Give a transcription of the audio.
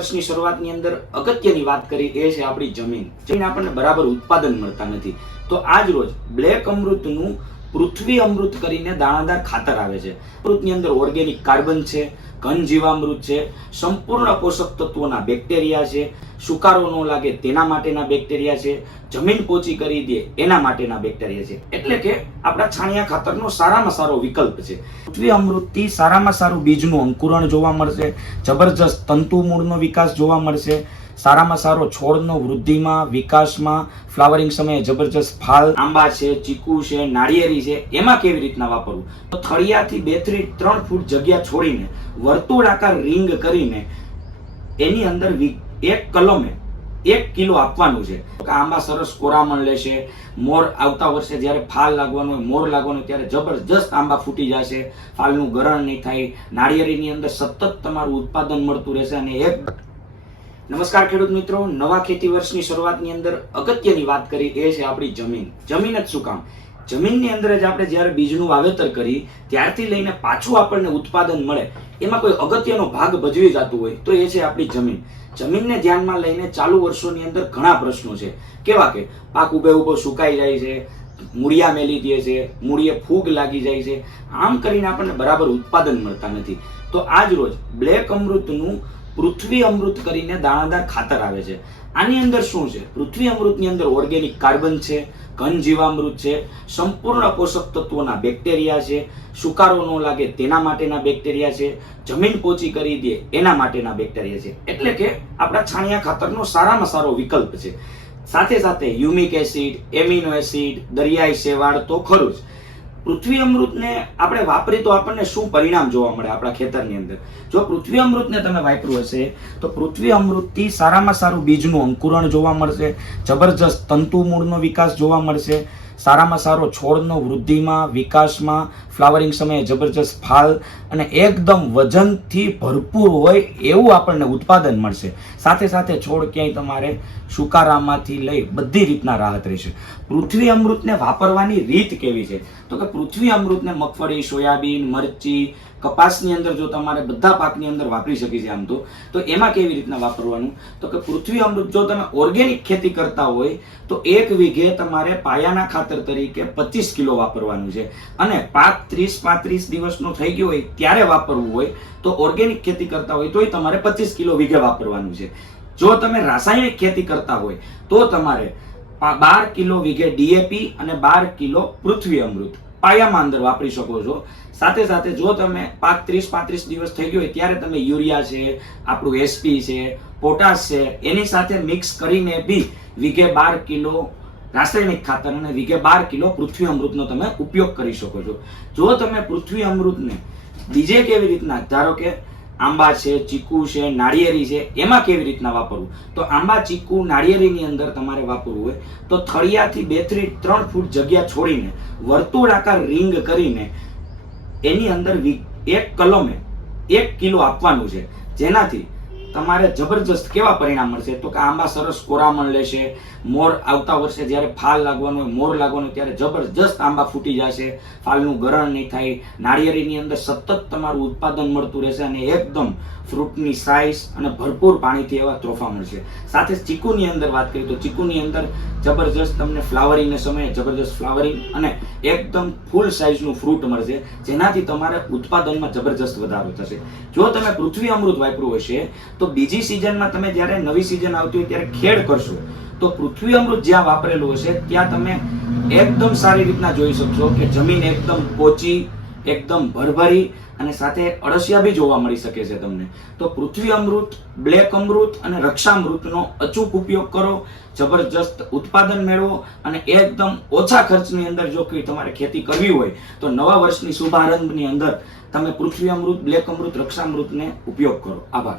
વર્ષની શરૂઆતની અંદર અગત્યની વાત કરી એ છે આપણી જમીન. જમીન આપણને બરાબર ઉત્પાદન મળતા નથી. તો આજ રોજ બ્લેક અમૃતનું પૃથ્વી અમૃત કરીને દાણાદાર ખાતર આવે છે. અમૃતની અંદર ઓર્ગેનિક કાર્બન છે, ઘન જીવામૃત છે, સંપૂર્ણ પોષક તત્વોના બેક્ટેરિયા છે, સુકારો ન લાગે તેના માટેના બેક્ટેરિયા છે, જમીન પોચી કરી દે એના માટેના બેક્ટેરિયા છે. એટલે કે આપણા છાણિયા ખાતરનો સારામાં સારો વિકલ્પ છે. પૃથ્વી અમૃતથી સારામાં સારું બીજનું અંકુરણ જોવા મળશે, જબરજસ્ત તંતુ મૂળનો વિકાસ જોવા મળશે, સારામાં સારો છોડનો વૃદ્ધિમાં, વિકાસમાં, ફ્લાવરિંગ સમયે જબરજસ્ત ફાલ, આંબા છે, ચીકુ છે, નાળિયેરી છે, એમાં કેવી રીતના વાપરવું? તો થળિયાથી 2 થી 3 ફૂટ જગ્યા છોડીને વર્તુળાકાર રિંગ કરીને એની અંદર એક કલમે 1 કિલો આપવાનું છે. આંબા સરસ કોરામણ લેશે, મોર આવતા વર્ષે જ્યારે ફાલ લાગવાનું હોય, મોર લાગવાનું ત્યારે જબરજસ્ત આંબા ફૂટી જશે, ફાલનું ગરણ નહીં થાય, નાળિયેરીની અંદર સતત તમારું ઉત્પાદન મળતું રહેશે. અને નમસ્કાર ખેડૂત મિત્રો, નવા ખેતી વર્ષની શરૂઆતની અંદર અગત્યની વાત કરી એ છે આપણી જમીન. જમીન જ શું કામ? જમીનની અંદર જ આપણે જ્યારે બીજનું વાવેતર કરી ત્યારથી લઈને પાછું આપણને ઉત્પાદન મળે એમાં કોઈ અગત્યનો ભાગ ભજવી જતું હોય તો એ છે આપણી જમીન. જમીનને ધ્યાનમાં લઈને ચાલુ વર્ષોની અંદર ઘણા પ્રશ્નો છે. કેવા કે પાક ઉભો સુકાઈ જાય છે, મૂળિયા મેલી દે છે, મૂળિયે ફૂગ લાગી જાય છે, આમ કરીને આપણને બરાબર ઉત્પાદન મળતા નથી. તો આજ રોજ બ્લેક અમૃતનું પૃથ્વી અમૃત કરીને દાણાદાર ખાતર આવે છે. આની અંદર શું છે? પૃથ્વી અમૃતની અંદર ઓર્ગેનિક કાર્બન છે, ઘન જીવામૃત છે, સંપૂર્ણ પોષક તત્વોના બેક્ટેરિયા છે, સુકારો ન લાગે તેના માટેના બેક્ટેરિયા છે, જમીન પોચી કરી દે એના માટેના બેક્ટેરિયા છે. એટલે કે આપણા છાણિયા ખાતરનો સારામાં સારો વિકલ્પ છે. સાથે સાથે હ્યુમિક એસિડ, એમિનો એસિડ, દરિયાઈ શેવાળ તો ખરું જ. પૃથ્વી અમૃતને આપણે વાપરી તો આપણને શું પરિણામ જોવા મળે આપણા ખેતરની અંદર? જો પૃથ્વી અમૃતને તમે વાપર્યું હશે તો પૃથ્વી અમૃતથી સારામાં સારું બીજનું અંકુરણ જોવા મળશે, જબરજસ્ત તંતુ મૂળનો વિકાસ જોવા મળશે, સારામાં સારો છોડનો વૃદ્ધિમાં, વિકાસમાં, ફ્લાવરિંગ સમયે જબરજસ્ત ફાલ અને એકદમ વજનથી ભરપૂર હોય એવું આપણને ઉત્પાદન મળશે. સાથે સાથે છોડ ક્યાંય તમારે સુકારામાંથી લઈ બધી રીતના રાહત રહેશે. પૃથ્વી અમૃતને વાપરવાની રીત કેવી છે? તો કે પૃથ્વી અમૃતને મગફળી, સોયાબીન, મરચી, કપાસની અંદર જો તમારે બધા પાકની અંદર વાપરી શકી છે આમ તો એમાં કેવી રીતના વાપરવાનું? તો કે પૃથ્વી અમૃત જો તમે ઓર્ગેનિક ખેતી કરતા હોય તો 1 વીઘે તમારે પાયાના ખાતર તરીકે 25 કિલો વાપરવાનું છે. અને પાક 30-35 દિવસનો થઈ ગયો હોય ત્યારે વાપરવું હોય તો ઓર્ગેનિક ખેતી કરતા હોય તોય તમારે 25 કિલો વીઘે વાપરવાનું છે. જો તમે રાસાયણિક ખેતી કરતા હોય તો તમારે 12 કિલો વીઘે ડીએપી અને 12 કિલો પૃથ્વી અમૃત પાયામાં અંદર વાપરી શકો છો. સાથે સાથે જો તમે પાક 30-35 દિવસ થઈ ગયો હોય ત્યારે તમે યુરિયા છે, આપણું એસપી છે, પોટાશ છે, એની સાથે મિક્સ કરીને બી વીઘે 12 કિલો રાસાયણિક ખાતર અને વીઘે 12 કિલો પૃથ્વી અમૃતનો તમે ઉપયોગ કરી શકો છો. જો તમે પૃથ્વી અમૃતને બીજે કેવી રીતના, ધારો કે આંબા છે, ચીકુ છે, નાળિયેરી છે, એમાં કેવી રીતના વાપરવું? તો આંબા, ચીકુ, નાળિયેરીની અંદર તમારે વાપરવું હોય તો થળિયાથી 2 થી 3 ફૂટ જગ્યા છોડીને વર્તુળાકાર રિંગ કરીને એની અંદર 1 કલમે 1 કિલો આપવાનું છે. જેનાથી તમારે જબરજસ્ત કેવા પરિણામ મળશે? તો કે આંબા સરસ કોરામણ લેશે, મોર આવતા વર્ષે જ્યારે ફાલ લાગવાનું હોય, મોર લાગવાનું ત્યારે જબરજસ્ત આંબા ફૂટી જશે, ફાલનું ગરણ નહીં થાય, નાળિયેરીની અંદર સતત તમારું ઉત્પાદન મળતું રહેશે અને એકદમ ફ્રૂટની સાઇઝ અને ભરપૂર પાણીથી એવા તોફા મળશે. સાથે ચીકુની અંદર વાત કરીએ તો ચીકુની અંદર જબરજસ્ત તમને ફ્લાવરિંગના સમયે જબરજસ્ત ફ્લાવરિંગ અને એકદમ ફૂલ સાઇઝનું ફ્રૂટ મળશે, જેનાથી તમારે ઉત્પાદનમાં જબરજસ્ત વધારો થશે. જો તમે પૃથ્વી અમૃત વાપર્યું હશે તો બીજી સિઝનમાં તમે જ્યારે નવી સિઝન આવતી હોય ત્યારે ખેડ કરશો તો પૃથ્વી અમૃત જ્યાં વાપરેલું હશે ત્યાં તમે એકદમ સારી રીતના જોઈ શકશો કે જમીન એકદમ પોચી, એકદમ ભરભરી અને સાથે અળસિયા બી જોવા મળી શકે છે તમને. તો પૃથ્વી અમૃત, બ્લેક અમૃત અને રક્ષામૃતનો અચૂક ઉપયોગ કરો, જબરજસ્ત ઉત્પાદન મેળવો અને એકદમ ઓછા ખર્ચની અંદર જો કોઈ તમારે ખેતી કરવી હોય તો નવા વર્ષની શુભારંભની અંદર તમે પૃથ્વી અમૃત, બ્લેક અમૃત, રક્ષામૃતને ઉપયોગ કરો. આભાર.